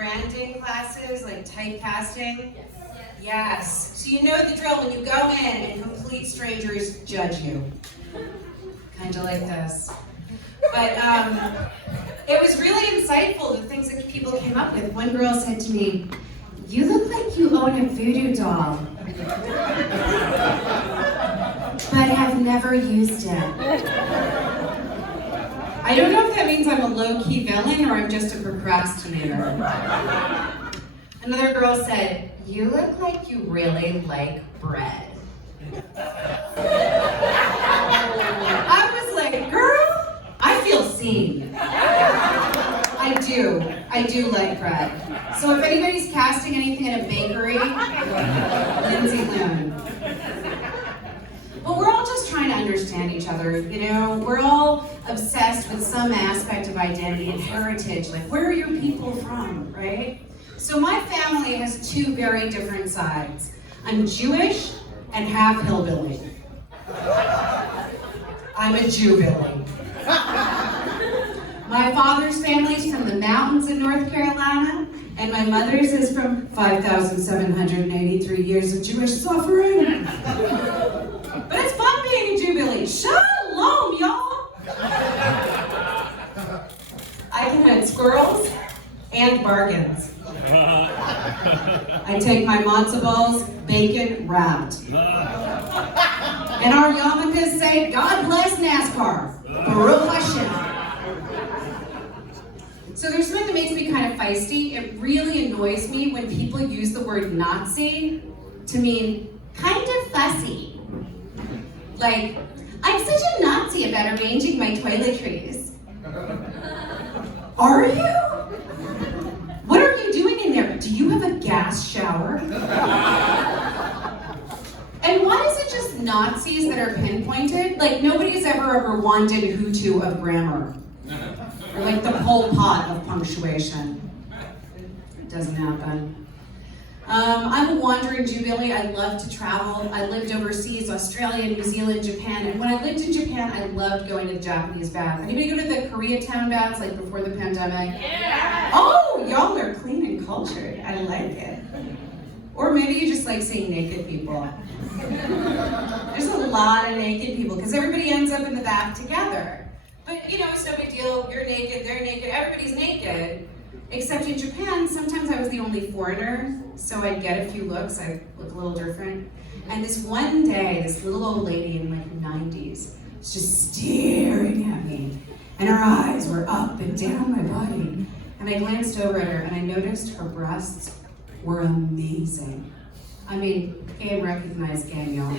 branding classes, like typecasting? Yes. So you know the drill when you go in and complete strangers judge you. Kind of like this. But it was really insightful, the things that people came up with. One girl said to me, "You look like you own a voodoo doll, but have never used it." I don't know if that means I'm a low-key villain or I'm just a procrastinator. Another girl said, "You look like you really like bread." I was like, girl, I feel seen. I do like bread. So if anybody's casting anything in a bakery, Lindsey Loon. But we're all just trying to understand each other, you know? We're all obsessed with some aspect of identity and heritage, like where are your people from, right? So my family has two very different sides. I'm Jewish and half hillbilly. I'm a Jew-billy. My father's family's from the mountains of North Carolina, and my mother's is from 5,783 years of Jewish suffering. But it's fun being a Jew-billy. Shalom, y'all! I can hunt squirrels and bargains. I take my matzo balls, bacon wrapped. And our yarmulkes say, "God bless NASCAR." Baruch Hashem. So there's something that makes me kind of feisty. It really annoys me when people use the word Nazi to mean kind of fussy. Like, I'm such a Nazi about arranging my toiletries. Are you? What are you doing in there? Do you have a gas shower? And why is it just Nazis that are pinpointed? Like, nobody's ever a Rwandan Hutu of grammar. Or like the Pol Pot of punctuation. It doesn't happen. I'm a wandering Jew-billy. I love to travel. I lived overseas, Australia, New Zealand, Japan. And when I lived in Japan, I loved going to the Japanese bath. Anybody go to the Koreatown baths, like before the pandemic? Yeah. Oh, y'all are clean and cultured. I like it. Or maybe you just like seeing naked people. There's a lot of naked people, because everybody ends up in the bath together. But you know, it's no big deal. You're naked, they're naked, everybody's naked. Except in Japan, sometimes I was the only foreigner, so I'd get a few looks. I look a little different. And this one day, this little old lady in like her 90s was just staring at me. And her eyes were up and down my body. And I glanced over at her and I noticed her breasts were amazing. I mean, game recognized game, y'all.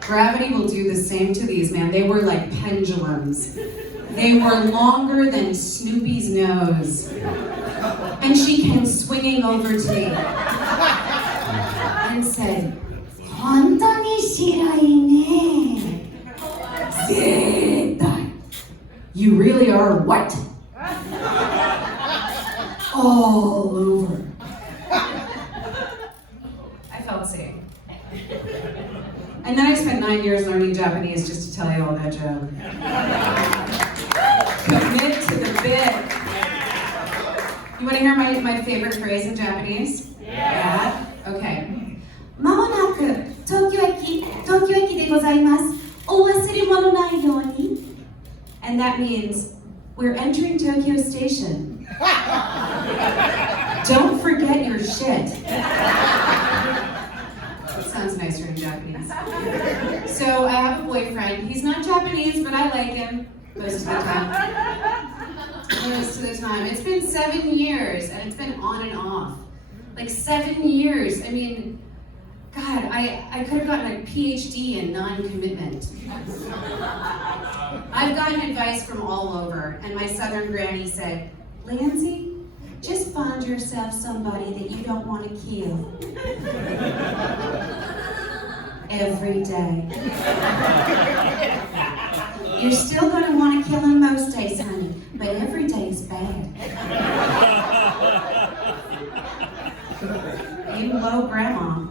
Gravity will do the same to these, man. They were like pendulums. They were longer than Snoopy's nose. And she came swinging over to me and said, "Hontoni shirai ne. Zettai. You really are what? All over." I felt safe. And then I spent 9 years learning Japanese just to tell you all that joke. Commit to the bit. You want to hear my favorite phrase in Japanese? Yeah. Okay. まもなく東京駅でございます。お忘れ物ないように. And that means we're entering Tokyo Station. Don't forget your shit. That sounds nicer in Japanese. So I have a boyfriend. He's not Japanese, but I like him most of the time. Most of the time. It's been 7 years, and it's been on and off. Like 7 years. I mean, God, I could have gotten a PhD in non-commitment. I've gotten advice from all over, and my southern granny said, "Lindsey, just find yourself somebody that you don't want to kill. Every day. You're still going to want to kill him most days, honey, but every day is bad." You low grandma.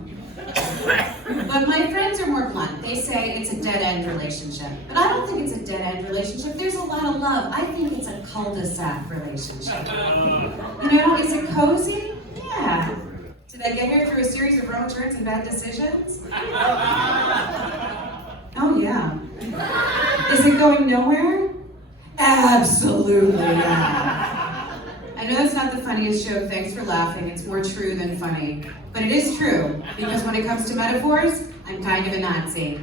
But my friends are more blunt. They say, say it's a dead-end relationship, but I don't think it's a dead-end relationship. There's a lot of love. I think it's a cul-de-sac relationship. You know, is it cozy? Yeah. Did I get here through a series of wrong turns and bad decisions? Oh yeah. Is it going nowhere? Absolutely not. I know that's not the funniest joke, thanks for laughing. It's more true than funny. But it is true, because when it comes to metaphors, I'm kind of a Nazi.